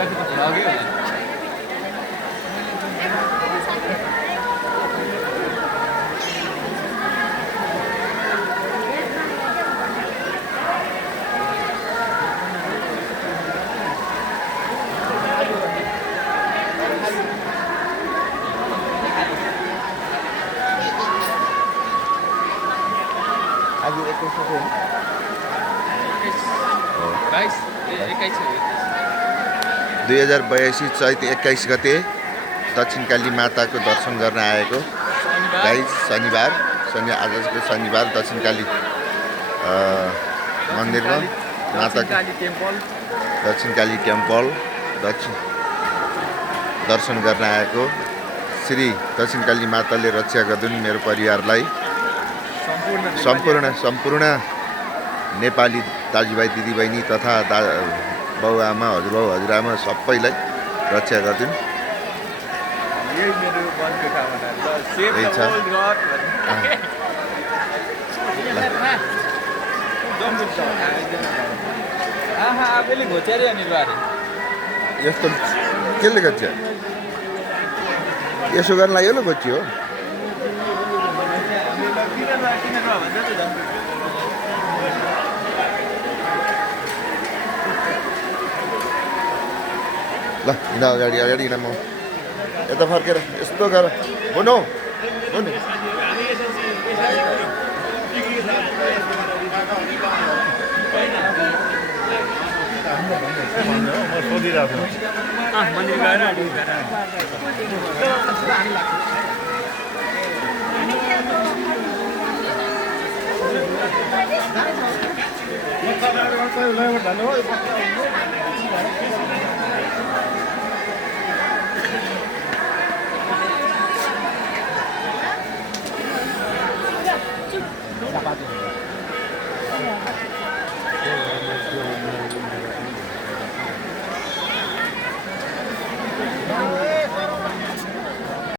आज 21 हो 2082 चैत 21 गते दक्षिणकाली माताको दर्शन गर्न आएको गाइस शनिबार आजको शनिबार दक्षिणकाली मन्दिरमा माताको दक्षिणकाली टेम्पल दर्शन गर्न आएको श्री दक्षिणकाली माताले रक्षा गर्दिन् मेरो परिवारलाई सम्पूर्ण नेपाली दाजुभाइ दिदीबहिनी तथा बाउआमा हजुरबाउ हजुरआमा सबैलाई रक्षा गरिदिउन्। यस्तो केले गर्छ यसो गर्न लाग्यो ल खोज्यो हो ल हिँड अगाडि हिँड म यता फर्केर यस्तो गर बोनो सोधिरहेको मन्दिर गएर ल